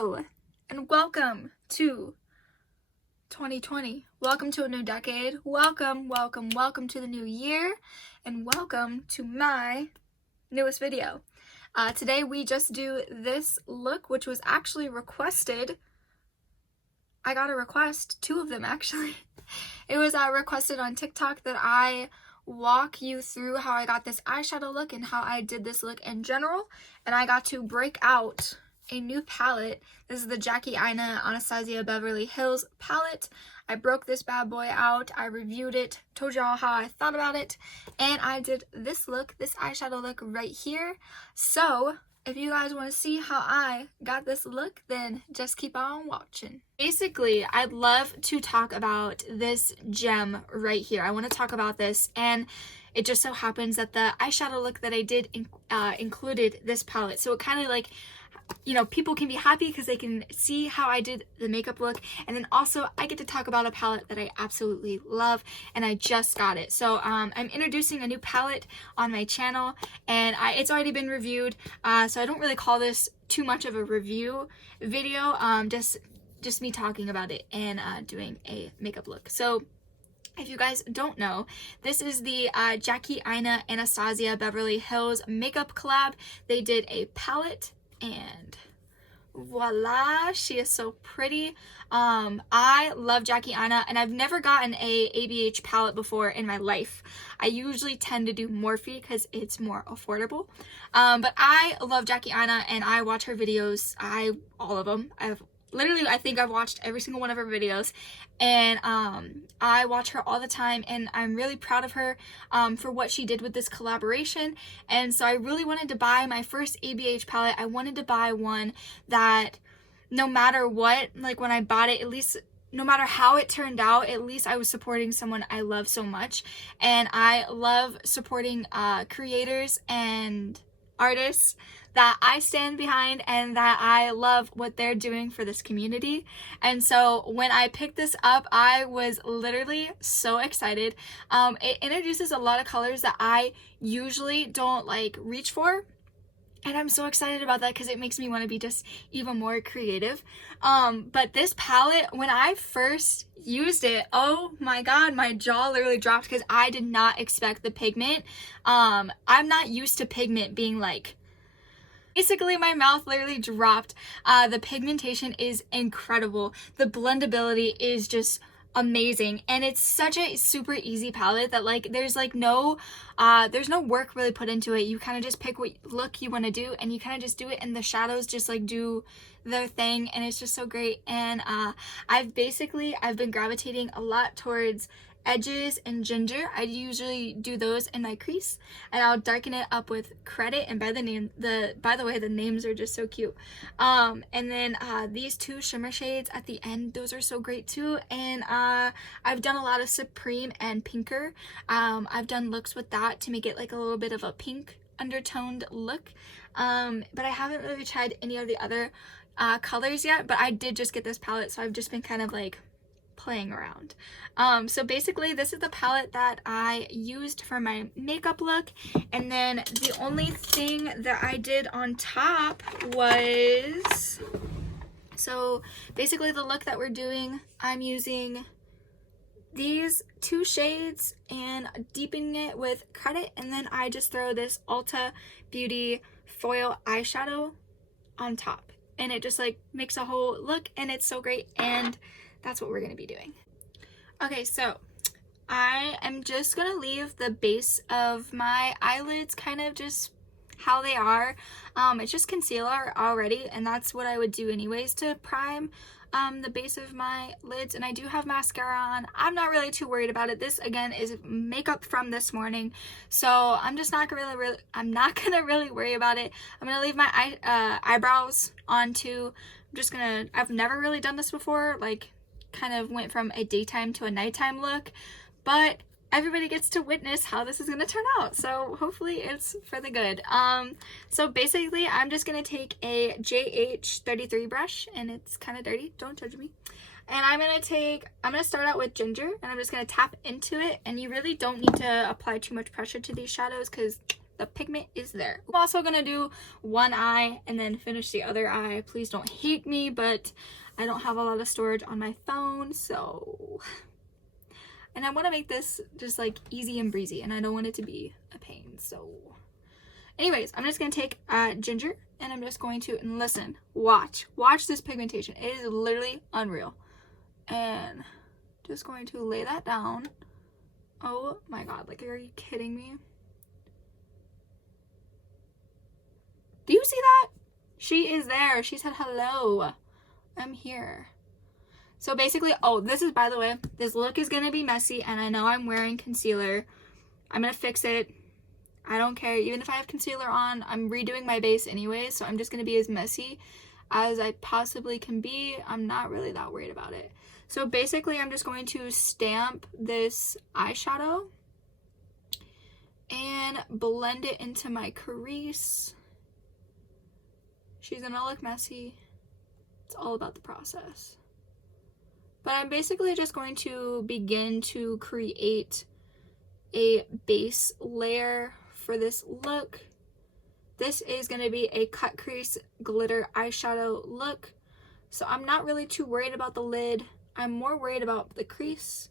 Hello and welcome to 2020. Welcome to a new decade. Welcome to the new year, and welcome to my newest video. Today we just do this look, which was actually requested. I got a request, 2 of them actually. It was requested on TikTok that I walk you through how I got this eyeshadow look and how I did this look in general, and I got to break out a new palette. This is the Aina Anastasia Beverly Hills palette. I broke this bad boy out, I reviewed it, told y'all how I thought about it, and I did this look, this eyeshadow look right here. So if you guys want to see how I got this look, then just keep on watching. Basically, I'd love to talk about this gem right here. I want to talk about this, and it just so happens that the eyeshadow look that I did included this palette. So it kind of like, you know, people can be happy because they can see how I did the makeup look, and then also I get to talk about a palette that I absolutely love, and I just got it. So I'm introducing a new palette on my channel, and it's already been reviewed, so I don't really call this too much of a review video, just me talking about it and doing a makeup look. So if you guys don't know, this is the Aina Anastasia Beverly Hills makeup collab. They did a palette, and voila, she is so pretty. I love Aina, and I've never gotten a ABH palette before in my life. I usually tend to do Morphe because it's more affordable, but I love Aina, and I watch her videos. All of them. I think I've watched every single one of her videos, and I watch her all the time, and I'm really proud of her for what she did with this collaboration. And so I really wanted to buy my first ABH palette. I wanted to buy one that no matter what, like when I bought it, at least no matter how it turned out, at least I was supporting someone I love so much. And I love supporting creators and artists that I stand behind and that I love what they're doing for this community. And so when I picked this up, I was literally so excited. It introduces a lot of colors that I usually don't like reach for, and I'm so excited about that because it makes me want to be just even more creative. But this palette, when I first used it, oh my god, my jaw literally dropped because I did not expect the pigment. I'm not used to pigment being like, basically my mouth literally dropped. The pigmentation is incredible. The blendability is just amazing, and it's such a super easy palette that like there's no work really put into it. You kind of just pick what look you want to do, and you kind of just do it, and the shadows just like do their thing, and it's just so great. And I've been gravitating a lot towards edges and ginger. I usually do those in my crease, and I'll darken it up with credit. And by the way, the names are just so cute. And then these 2 shimmer shades at the end, those are so great too. And I've done a lot of Supreme and Pinker. I've done looks with that to make it like a little bit of a pink undertoned look, but I haven't really tried any of the other colors yet. But I did just get this palette, so I've just been kind of like playing around. So basically this is the palette that I used for my makeup look, and then the only thing that I did on top was, so basically the look that we're doing, I'm using these 2 shades and deepening it with credit, and then I just throw this Ulta Beauty foil eyeshadow on top, and it just like makes a whole look, and it's so great. And that's what we're going to be doing. Okay, so I am just going to leave the base of my eyelids kind of just how they are. It's just concealer already, and that's what I would do anyways to prime the base of my lids. And I do have mascara on. I'm not really too worried about it. This again is makeup from this morning, so I'm just not gonna really worry about it. I'm gonna leave my eyebrows on too. I've never really done this before, like kind of went from a daytime to a nighttime look, but everybody gets to witness how this is going to turn out, so hopefully it's for the good. So basically I'm just going to take a JH33 brush, and it's kind of dirty, don't judge me, and I'm going to start out with ginger, and I'm just going to tap into it. And you really don't need to apply too much pressure to these shadows because The pigment is there. I'm also gonna do one eye and then finish the other eye. Please don't hate me, but I don't have a lot of storage on my phone, so... And I want to make this just like easy and breezy, and I don't want it to be a pain, so... Anyways, I'm just gonna take ginger, and I'm just going to, and listen, watch this pigmentation. It is literally unreal. And just going to lay that down. Oh my god, like, are you kidding me? Do you see that? She is there. She said hello. I'm here. So basically, oh, this is, by the way, this look is gonna be messy, and I know I'm wearing concealer. I'm gonna fix it. I don't care. Even if I have concealer on, I'm redoing my base anyway, so I'm just gonna be as messy as I possibly can be. I'm not really that worried about it. So basically, I'm just going to stamp this eyeshadow and blend it into my crease. She's gonna look messy. It's all about the process. But I'm basically just going to begin to create a base layer for this look. This is going to be a cut crease glitter eyeshadow look. So I'm not really too worried about the lid. I'm more worried about the crease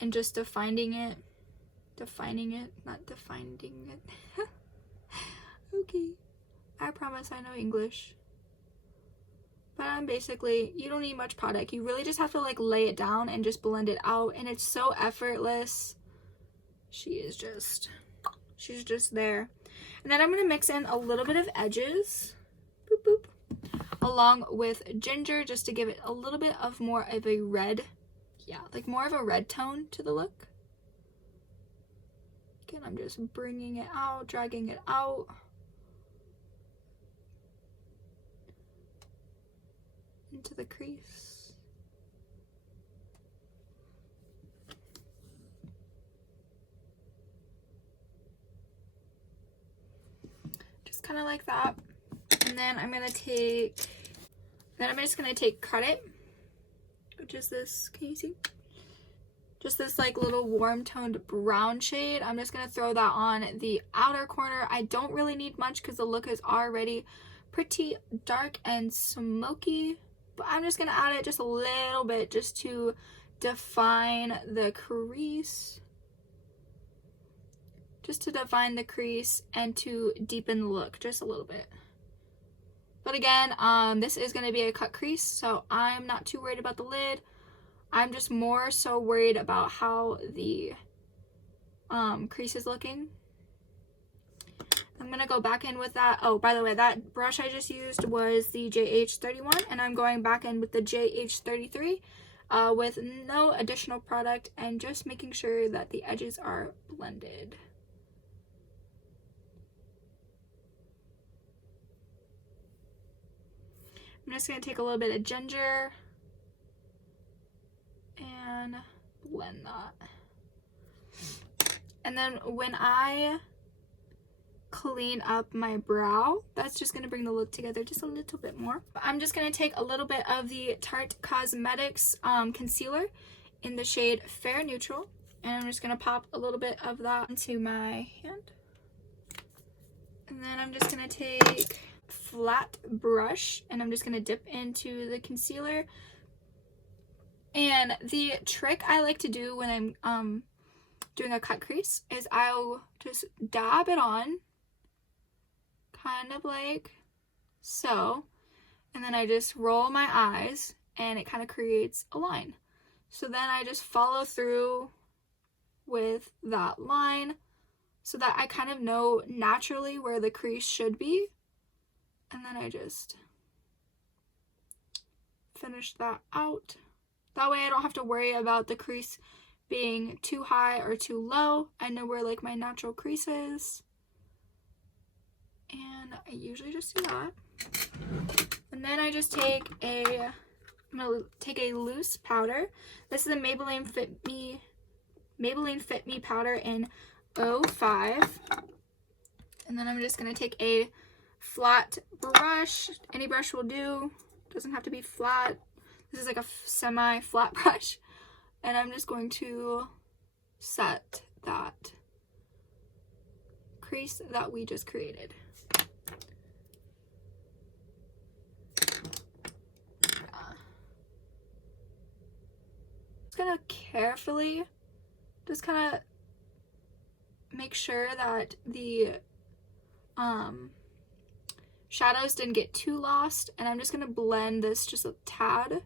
and just defining it. Defining it, not defining it. Okay. I promise I know English. But I'm basically, you don't need much product. You really just have to like lay it down and just blend it out. And it's so effortless. She's just there. And then I'm going to mix in a little bit of edges. Boop, boop. Along with ginger, just to give it a little bit of more of a red. Yeah, like more of a red tone to the look. Again, I'm just bringing it out, dragging it out. Into the crease. Just kind of like that. And then I'm just gonna take Credit, which is this, can you see? Just this like little warm toned brown shade. I'm just gonna throw that on the outer corner. I don't really need much because the look is already pretty dark and smoky. But I'm just going to add it just a little bit just to define the crease. Just to define the crease and to deepen the look just a little bit. But again, this is going to be a cut crease, so I'm not too worried about the lid. I'm just more so worried about how the crease is looking. I'm going to go back in with that. Oh, by the way, that brush I just used was the JH31, and I'm going back in with the JH33 with no additional product and just making sure that the edges are blended. I'm just going to take a little bit of ginger and blend that. And then when I clean up my brow, that's just going to bring the look together just a little bit more. I'm just going to take a little bit of the Tarte Cosmetics concealer in the shade Fair Neutral, and I'm just going to pop a little bit of that into my hand. And then I'm just going to take a flat brush and I'm just going to dip into the concealer. And the trick I like to do when I'm doing a cut crease is I'll just dab it on, kind of like so, and then I just roll my eyes and it kind of creates a line. So then I just follow through with that line so that I kind of know naturally where the crease should be, and then I just finish that out. That way I don't have to worry about the crease being too high or too low. I know where like my natural crease is. And I usually just do that. And then I just take I'm gonna take a loose powder. This is a Maybelline Fit Me powder in 05. And then I'm just gonna take a flat brush. Any brush will do. Doesn't have to be flat. This is like a semi-flat brush. And I'm just going to set that crease that we just created. Just gonna carefully just kind of make sure that the shadows didn't get too lost, and I'm just gonna blend this just a tad.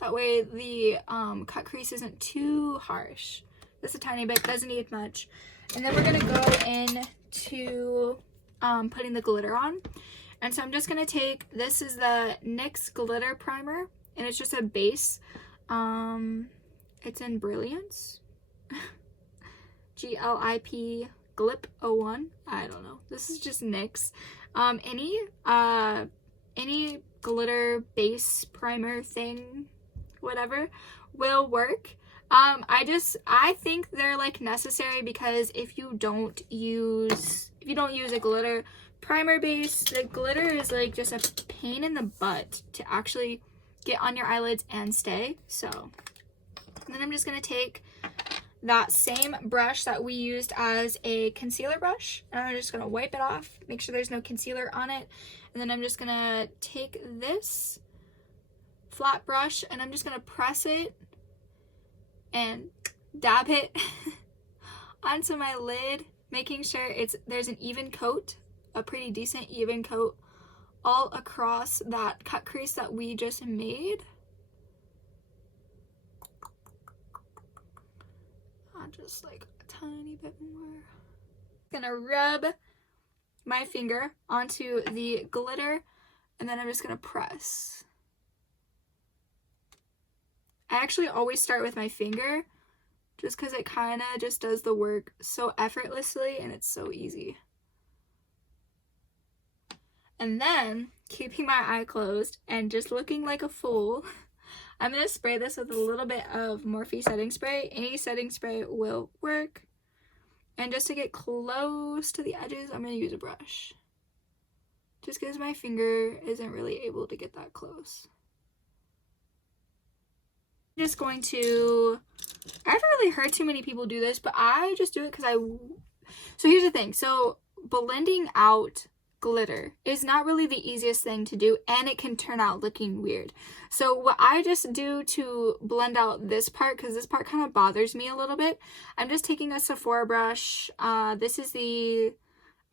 That way the cut crease isn't too harsh. Just a tiny bit, doesn't need much. And then we're gonna go into putting the glitter on. And so I'm just gonna take, this is the NYX glitter primer, and it's just a base. It's in Brilliance. GLIP Glip 01. I don't know. This is just NYX. Any glitter base primer thing, whatever, will work. I think they're like necessary, because if you don't use a glitter primer base, the glitter is like just a pain in the butt to actually get on your eyelids and stay. So then I'm just gonna take that same brush that we used as a concealer brush, and I'm just gonna wipe it off, make sure there's no concealer on it, and then I'm just gonna take this flat brush and I'm just gonna press it and dab it onto my lid, making sure there's an even coat, a pretty decent even coat all across that cut crease that we just made. Just like a tiny bit more. I'm gonna rub my finger onto the glitter, and then I'm just gonna press. I actually always start with my finger, just because it kind of just does the work so effortlessly and it's so easy. And then, keeping my eye closed and just looking like a fool, I'm going to spray this with a little bit of Morphe setting spray. Any setting spray will work. And just to get close to the edges, I'm going to use a brush. Just because my finger isn't really able to get that close. I'm just going to, I haven't really heard too many people do this, but I just do it because so here's the thing. So blending out glitter is not really the easiest thing to do, and it can turn out looking weird. So what I just do to blend out this part, because this part kind of bothers me a little bit, I'm just taking a Sephora brush. This is the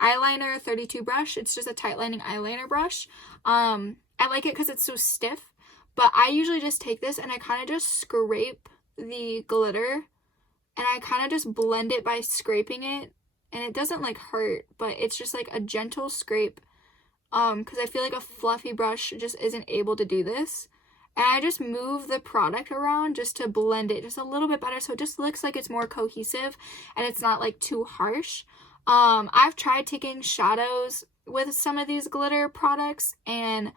eyeliner 32 brush. It's just a tight lining eyeliner brush. I like it because it's so stiff, but I usually just take this and I kind of just scrape the glitter, and I kind of just blend it by scraping it. And it doesn't like hurt, but it's just like a gentle scrape, because I feel like a fluffy brush just isn't able to do this. And I just move the product around just to blend it just a little bit better, so it just looks like it's more cohesive and it's not like too harsh. I've tried taking shadows with some of these glitter products, and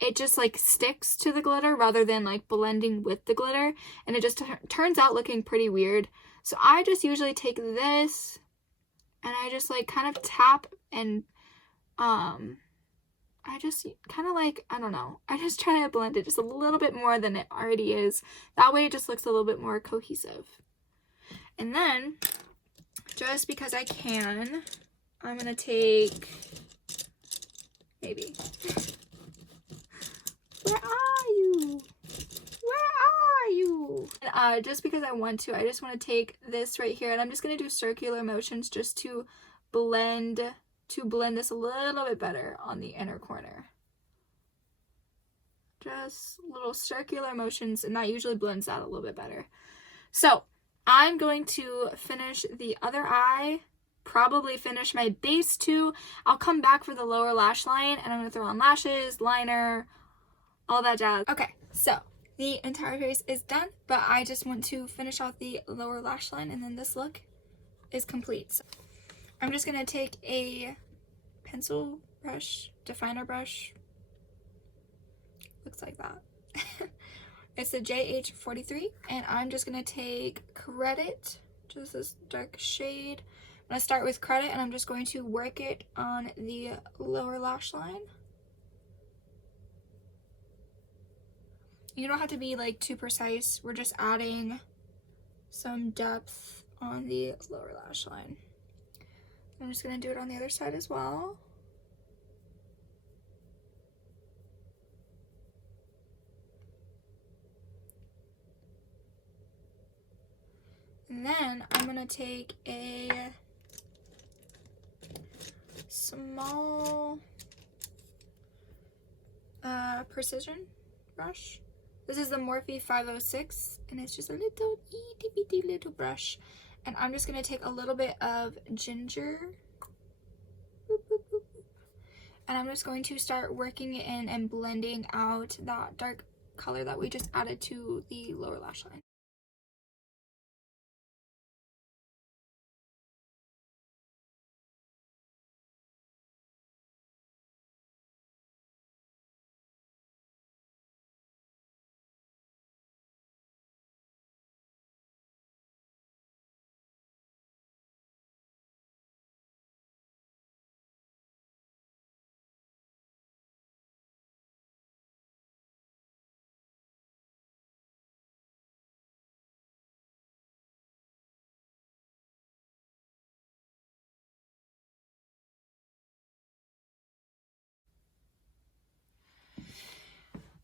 it just like sticks to the glitter rather than like blending with the glitter, and it just turns out looking pretty weird. So I just usually take this and I just like kind of tap, and I just kind of like, I don't know, I just try to blend it just a little bit more than it already is. That way it just looks a little bit more cohesive. And then, just because I can, I'm gonna take, maybe, where are you? Where are you? And just because I want to, I just want to take this right here, and I'm just going to do circular motions just to blend this a little bit better on the inner corner. Just little circular motions, and that usually blends out a little bit better. So I'm going to finish the other eye, probably finish my base too. I'll come back for the lower lash line, and I'm going to throw on lashes, liner, all that jazz. Okay, so the entire face is done, but I just want to finish off the lower lash line, and then this look is complete. So I'm just going to take a pencil brush, definer brush, looks like that. It's the JH43, and I'm just going to take Credit, just this dark shade. I'm going to start with Credit, and I'm just going to work it on the lower lash line. You don't have to be like too precise. We're just adding some depth on the lower lash line. I'm just gonna do it on the other side as well. And then I'm gonna take a small precision brush. This is the Morphe 506, and it's just a little itty bitty little brush. And I'm just gonna take a little bit of ginger, boop, boop, boop, boop. And I'm just going to start working it in and blending out that dark color that we just added to the lower lash line.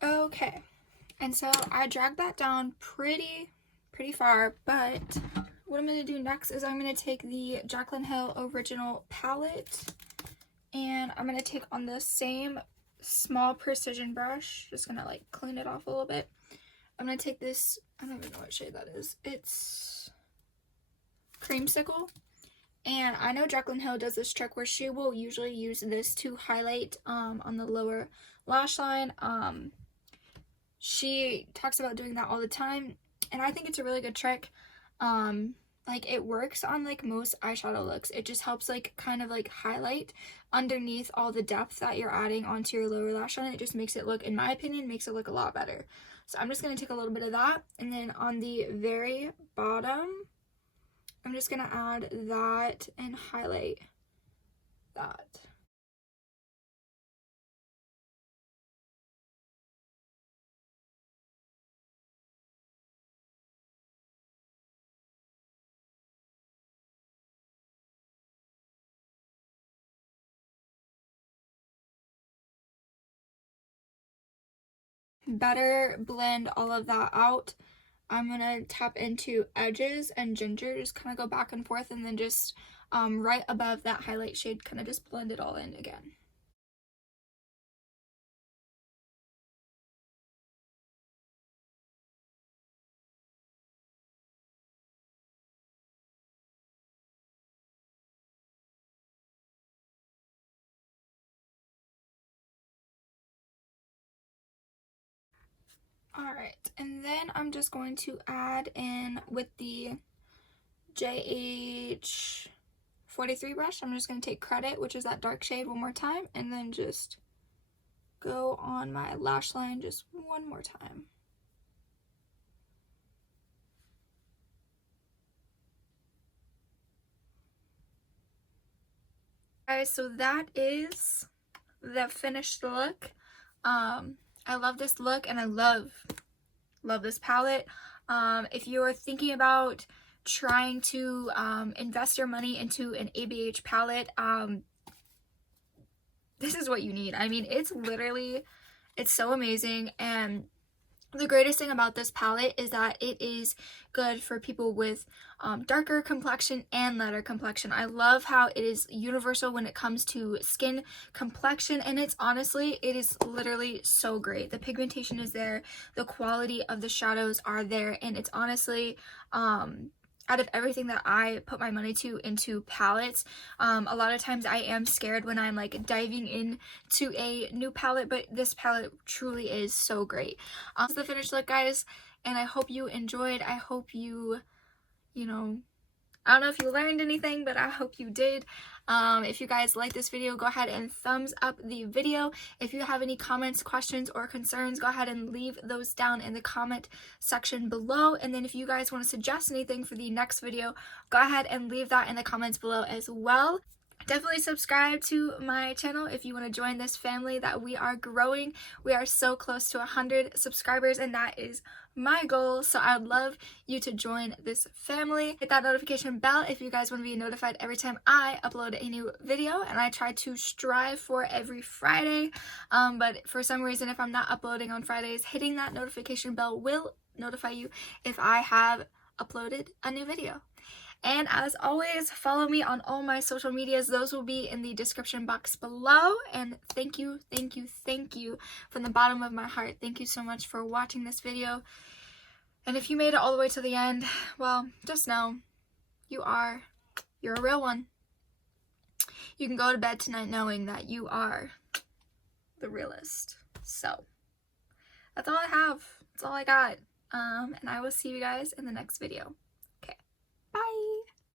Okay, and so I dragged that down pretty far, but what I'm going to do next is I'm going to take the Jaclyn Hill Original palette, and I'm going to take on the same small precision brush, just going to like clean it off a little bit. I'm going to take this, I don't even know what shade that is, it's Creamsicle. And I know Jaclyn Hill does this trick where she will usually use this to highlight on the lower lash line. She talks about doing that all the time, and I think it's a really good trick. Like, it works on like most eyeshadow looks. It just helps like kind of like highlight underneath all the depth that you're adding onto your lower lash line. It just makes it look, in my opinion, makes it look a lot better. So I'm just going to take a little bit of that, and then on the very bottom, I'm just going to add that and highlight that. Better blend all of that out. I'm gonna tap into edges and ginger, just kind of go back and forth, and then just right above that highlight shade, kind of just blend it all in again. Alright, and then I'm just going to add in with the JH43 brush, I'm just going to take Credit, which is that dark shade, one more time, and then just go on my lash line just one more time. Guys, so that is the finished look. I love this look, and I love this palette. If you're thinking about trying to invest your money into an ABH palette, this is what you need. I mean, it's so amazing. And the greatest thing about this palette is that it is good for people with darker complexion and lighter complexion. I love how it is universal when it comes to skin complexion, and it is literally so great. The pigmentation is there, the quality of the shadows are there, and it's honestly out of everything that I put my money into palettes, a lot of times I am scared when I'm like diving into a new palette, but this palette truly is so great. This is the finished look, guys, and I hope you enjoyed. I hope you know, I don't know if you learned anything, but I hope you did. If you guys like this video, go ahead and thumbs up the video. If you have any comments, questions, or concerns, go ahead and leave those down in the comment section below. And then if you guys want to suggest anything for the next video, go ahead and leave that in the comments below as well. definitely subscribe to my channel if you want to join this family that we are growing. We are so close to 100 subscribers, and that is my goal, so I would love you to join this family. Hit that notification bell if you guys want to be notified every time I upload a new video, and I try to strive for every Friday, but for some reason, if I'm not uploading on Fridays, hitting that notification bell will notify you if I have uploaded a new video. And as always, follow me on all my social medias. Those will be in the description box below. And thank you from the bottom of my heart. Thank you so much for watching this video. And if you made it all the way to the end, well, just know you're a real one. You can go to bed tonight knowing that you are the realest. So that's all I have. That's all I got. And I will see you guys in the next video.